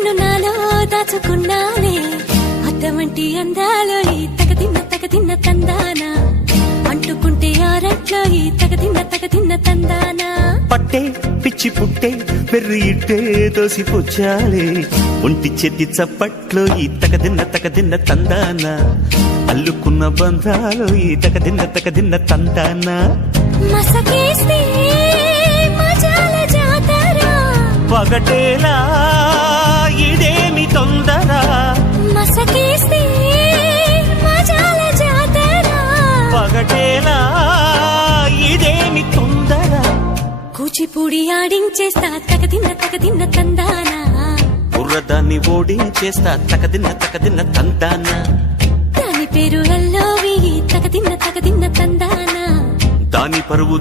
నిన్ను నాలో దాచుకున్నానే అద్దమంటి అందాలో ఈ తగదిన్న తందానా అంటుకుంటే ఆరట్లో ఈ తగదిన్న తందానా పట్టే పిచ్చి పుట్టే పెర్రి ఇట్టే దోసిపుచ్చాలే ఒంటి చేతి చప్పట్లో ఈ తగదిన్న తందానా అల్లుకున్న బంధాలు ఈ తగదిన్న తందానా మసకేస్తే మజాల జాతర పగటేలా ఇదేమి తొందర మసకేస్తే మజాల జాతర పగటేలా ఇదేమి తొందర కూచిపూడి ఆడించేస్తా తగదిన్న తందానా బుర్రదాన్ని ఓడించేస్తా తగదిన్న తందానా దాని పేరు అల్లోవి తగదిన్న తందానా దాని పరువు